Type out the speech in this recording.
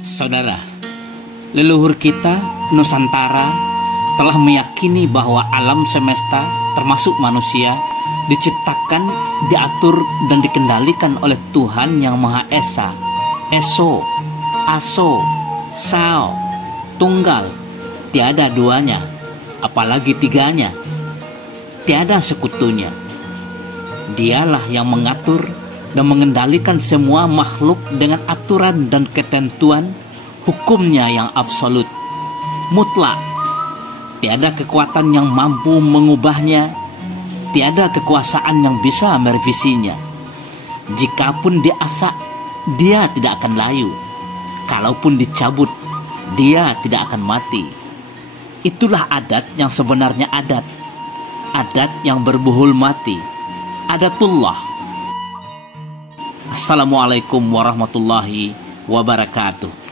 Saudara, leluhur kita Nusantara telah meyakini bahwa alam semesta termasuk manusia diciptakan, diatur dan dikendalikan oleh Tuhan yang Maha Esa, Eso, Aso, Sao, Tunggal, tiada duanya, apalagi tiganya, tiada sekutunya. Dialah yang mengatur dan mengendalikan semua makhluk dengan aturan dan ketentuan hukumnya yang absolut, mutlak. Tiada kekuatan yang mampu mengubahnya, tiada kekuasaan yang bisa merevisinya. Jikapun diasak, dia tidak akan layu. Kalaupun dicabut, dia tidak akan mati. Itulah adat yang sebenarnya adat. Adat yang berbuhul mati. Adatullah. Assalamualaikum warahmatullahi wabarakatuh.